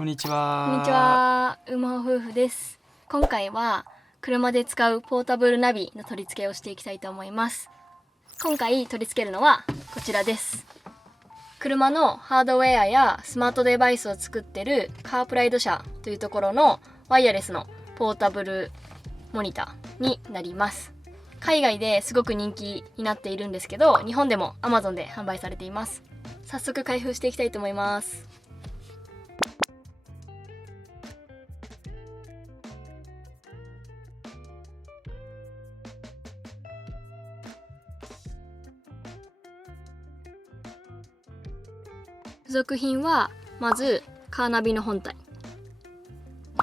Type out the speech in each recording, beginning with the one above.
こんにちこんは。にちは、馬夫婦です。今回は車で使うポータブルナビの取り付けをしていきたいと思います。今回取り付けるのはこちらです。車のハードウェアやスマートデバイスを作ってるカープライド社というところのワイヤレスのポータブルモニターになります。海外ですごく人気になっているんですけど、日本でも Amazon で販売されています。早速開封していきたいと思います。付属品はまずカーナビの本体、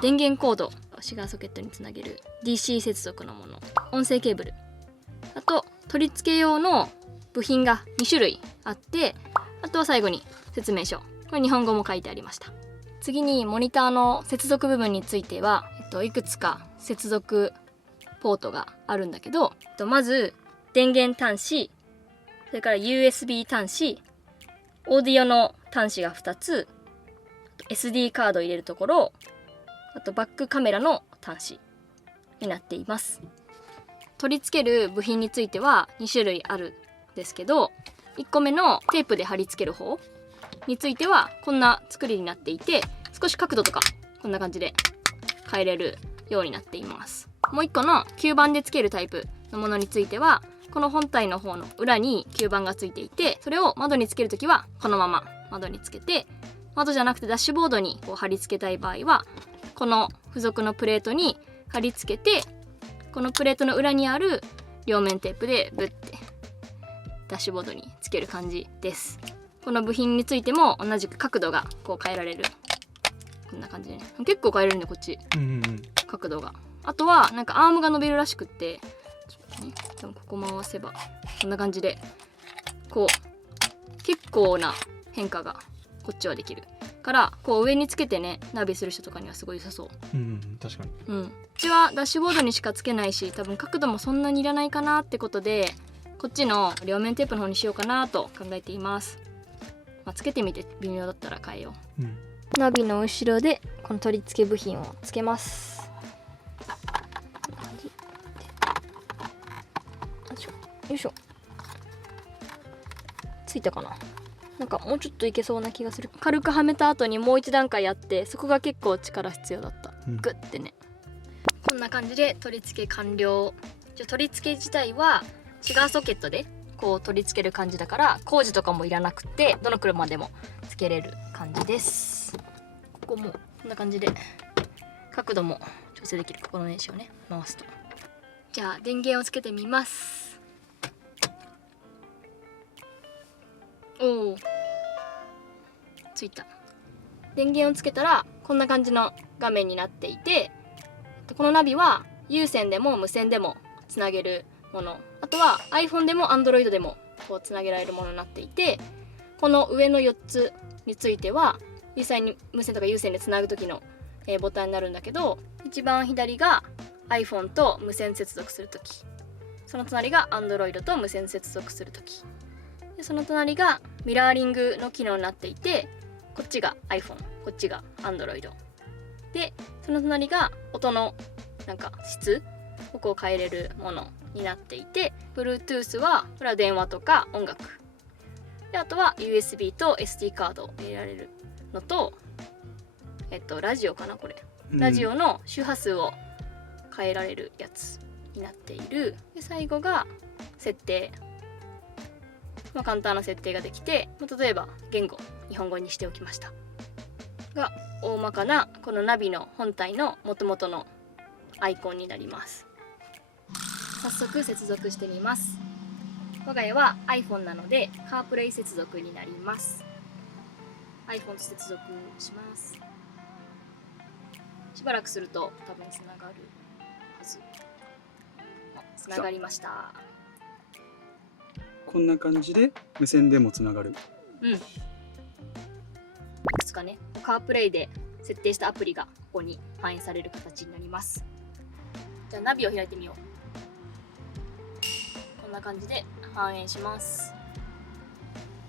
電源コード、シガーソケットにつなげる DC 接続のもの、音声ケーブル、あと取り付け用の部品が2種類あって、あとは最後に説明書、これ日本語も書いてありました。次にモニターの接続部分については、いくつか接続ポートがあるんだけど、まず電源端子、それから USB 端子、オーディオの端子が2つ、SD カードを入れるところ、あとバックカメラの端子になっています。取り付ける部品については2種類あるんですけど、1個目のテープで貼り付ける方についてはこんな作りになっていて、少し角度とかこんな感じで変えれるようになっています。もう1個の吸盤で付けるタイプのものについては、この本体の方の裏に吸盤がついていて、それを窓につけるときはこのまま窓につけて、窓じゃなくてダッシュボードにこう貼り付けたい場合はこの付属のプレートに貼り付けて、このプレートの裏にある両面テープでブッてダッシュボードにつける感じです。この部品についても同じく角度がこう変えられる、こんな感じでね、結構変えれるんでこっち、角度が。あとはなんかアームが伸びるらしくって、でもここ回せばこんな感じでこう結構な変化がこっちはできるから、こう上につけてねナビする人とかにはすごい良さそう。確かに。うちはダッシュボードにしかつけないし、多分角度もそんなにいらないかなってことで、こっちの両面テープの方にしようかなと考えています。つけてみて微妙だったら変えよう。ナビの後ろでこの取り付け部品をつけます。よいしょ、ついたかな。なんかもうちょっといけそうな気がする。軽くはめた後にもう一段階やって、そこが結構力必要だった。グッてね。こんな感じで取り付け完了。取り付け自体はシガーソケットでこう取り付ける感じだから、工事とかもいらなくてどの車でもつけれる感じです。ここもこんな感じで角度も調整できる。ここのネジをね回すと。じゃあ電源をつけてみます。おお、ついた。電源をつけたらこんな感じの画面になっていて、このナビは有線でも無線でもつなげるもの、あとは iPhone でも Android でもこうつなげられるものになっていて、この上の4つについては実際に無線とか有線でつなぐ時のボタンになるんだけど、一番左が iPhone と無線接続する時、その隣が Android と無線接続する時で、その隣がミラーリングの機能になっていて、こっちが iPhone、こっちが Android で、その隣が音のなんか質をこう変えれるものになっていて、 Bluetooth はこれは電話とか音楽で、あとは USB と SD カードを入れられるのと、ラジオかな、これラジオの周波数を変えられるやつになっている。で最後が設定、簡単な設定ができて、例えば言語日本語にしておきましたが大まかなこのナビの本体の元々のアイコンになります。早速接続してみます。我が家は iPhone なので CarPlay 接続になります。 iPhone 接続します。しばらくすると多分つながるはず。つながりました。こんな感じで無線でもつながる。いくつかね、CarPlay で設定したアプリがここに反映される形になります。じゃあナビを開いてみよう。こんな感じで反映します。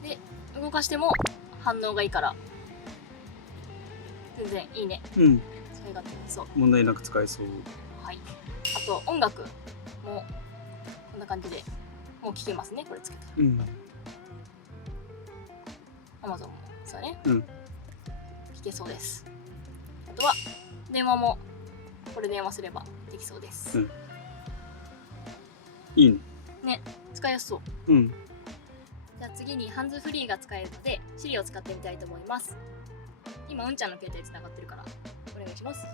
で動かしても反応がいいから全然いいね。うん。それがそう。問題なく使えそう。はい。あと音楽もこんな感じでもう聴けますね。これつけたら。うん。Amazon もそうだね。うん。聴けそうです。あとは電話もこれ電話すればできそうです。うん。いいね。ね、使いやすそう。うん。じゃあ次にハンズフリーが使えるので Siri を使ってみたいと思います。今うんちゃんの携帯つながってるからお願いします。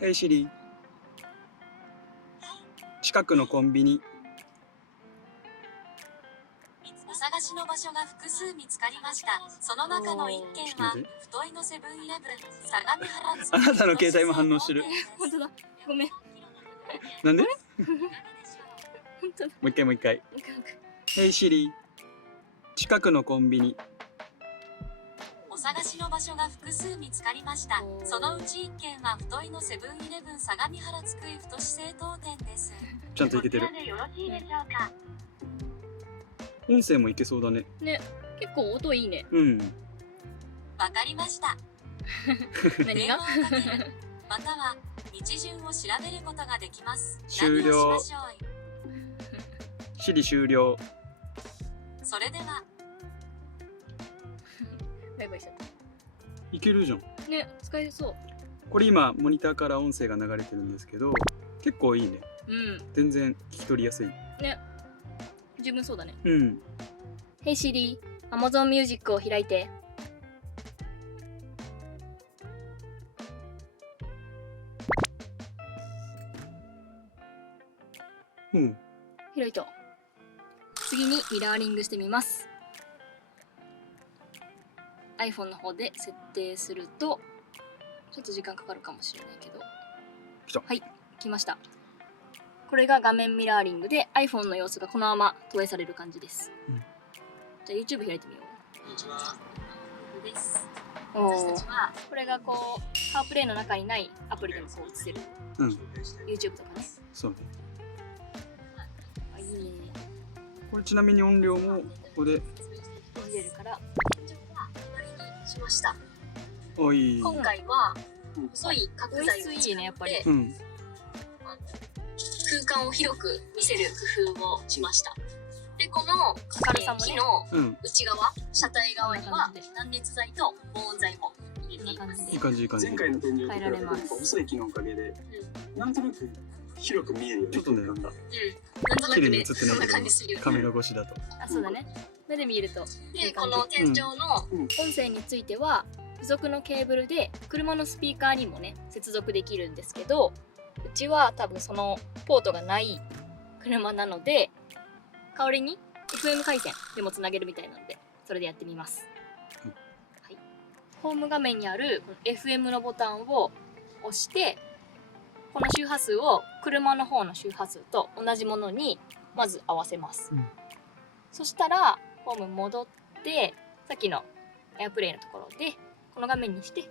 Hey Siri。近くのコンビニ。お探しの場所が複数見つかりました。その中の1件は太いのセブンイレブン相模原。あなたの携帯も反応してる。本当だ。ごめん。なんで？本当だ。もう一回もう一回。Hey Siri。近くのコンビニ。お探しの場所が複数見つかりました。そのうち1件は太いのセブンイレブン相模原津久井太市製当店です。ちゃんといけてるこ。ちらでよろしいでしょうか。音声もいけそうだね。ね、結構音いいね。うん。わかりました。何電が？話をかける。または日順を調べることができます。終了何をしましょう。Siri 終了。それでは。バイバイしちゃっいけるじゃん。た。ね、使えそう。これ今モニターから音声が流れてるんですけど、結構いいね。うん。全然聞き取りやすい。ね。十分そうだね。うん。Hey Siri、Amazon Music を開いて。うん。開いた。次にミラーリングしてみます。iPhone の方で設定するとちょっと時間かかるかもしれないけど、来た。はい、来ました。これが画面ミラーリングで iPhone の様子がこのまま投影される感じです、うん、じゃあ YouTube 開いてみよこんにちは。です。う。私たちはこれがこうカープレイの中にないアプリでもこう映せる、うん。 YouTube とかね。そうね。あ、いいね。これちなみに音量もここで。見れるからしました。あ、いい。今回は細い角材を音質いいねやっぱり。うん。空間を広く見せる工夫をしました。で、この明るさもね木のうん。内側、車体側には断熱材と防音材も入れています。いい感じ、いい感じ。前回の天井と比べて変えられます細い木のおかげで、なんとなく広く見えるよね。ちょっとねなんだ。なんとなくね、綺麗に映ってそんなない感じするよね。けど、カメラ越しだと。あ、そうだね。目で見るといで、い感じ。この天井の音声については付属のケーブルで車のスピーカーにもね接続できるんですけど、うちは多分そのポートがない車なので代わりに FM 回線でもつなげるみたいなのでそれでやってみます、うんはい、ホーム画面にあるこの FM のボタンを押してこの周波数を車の方の周波数と同じものにまず合わせます、うん、そしたらホーム戻ってさっきのエアプレイのところでこの画面にして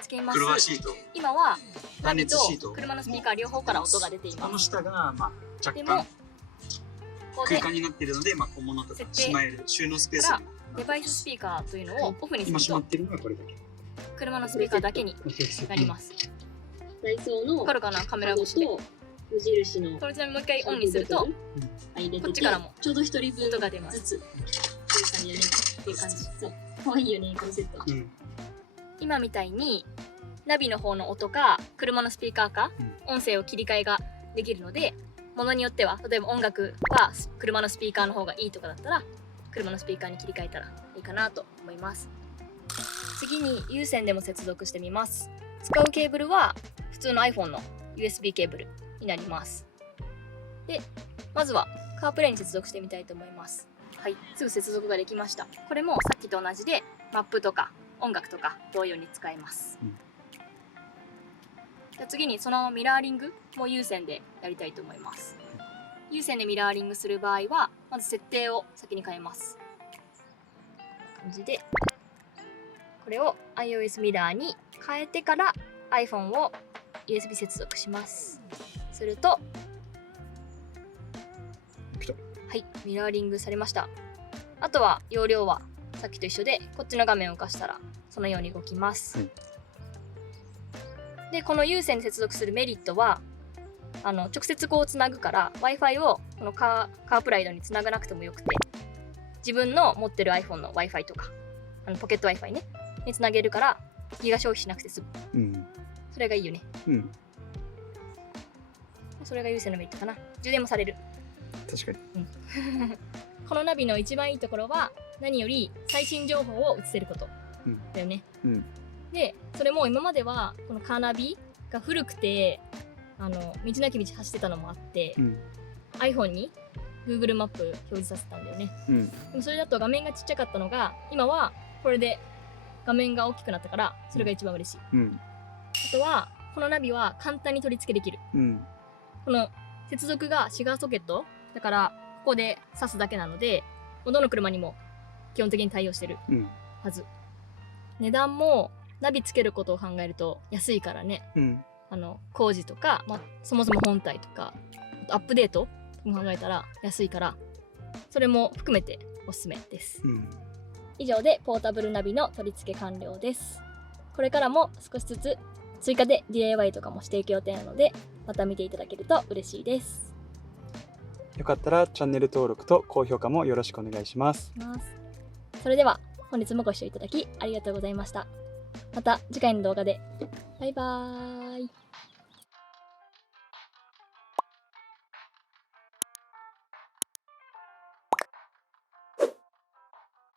つけます。車シート。今はナ断ビと熱シート車のスピーカー両方から音が出ていこのます。下が、まあ、若でも干ここで空間になっているので、まあ、小物とか設定しまえる収納スペースからに。デバイススピーカーというのをオフにすると今しまってるのがこれだけ。車のスピーカーだけになります。ダイソーのわかるかな、カメラ越しで。と無印のこれちなみにもう一回オンにすると入れててこっちからもちょうど一人分音が出ます。ずつっていう感じでね。っていう感じ。そう可愛いよねこのセット。うん。今みたいにナビの方の音か車のスピーカーか音声を切り替えができるので、ものによっては例えば音楽は車のスピーカーの方がいいとかだったら車のスピーカーに切り替えたらいいかなと思います。次に有線でも接続してみます。使うケーブルは普通の iPhone の USB ケーブルになります。でまずはカープレイに接続してみたいと思います。はい、すぐ接続ができました。これもさっきと同じでマップとか音楽とか同様に使えます、うん、じゃあ次にそのミラーリングも有線でやりたいと思います。有線でミラーリングする場合はまず設定を先に変えます。こんな感じでこれを iOS ミラーに変えてから iPhone を USB 接続します。すると来た。はい、ミラーリングされました。あとは容量はさっきと一緒でこっちの画面を動かしたらそのように動きます、はい、でこの有線に接続するメリットは直接こうつなぐから Wi-Fi をこのカープライドにつながなくてもよくて、自分の持ってる iPhone の Wi-Fi とかポケット Wi-Fi ねにつなげるからギガ消費しなくて済む。うん。それがいいよね。うん。それが有線のメリットかな。充電もされる。確かに。このナビの一番いいところは何より最新情報を映せることだよね。うん。でそれも今まではこのカーナビが古くて道なき道走ってたのもあって、iPhone に Google マップ表示させたんだよね。でもそれだと画面がちっちゃかったのが今はこれで画面が大きくなったからそれが一番嬉しい。あとはこのナビは簡単に取り付けできる。この接続がシガーソケットだからここで挿すだけなのでどの車にも基本的に対応してるはず。値段もナビつけることを考えると安いからね。工事とか、そもそも本体とかアップデートも考えたら安いからそれも含めておすすめです。以上でポータブルナビの取り付け完了です。これからも少しずつ追加で DIY とかもしていく予定なのでまた見ていただけると嬉しいです。よかったらチャンネル登録と高評価もよろしくお願いします。それでは本日もご視聴いただきありがとうございました。また次回の動画で。バイバーイ。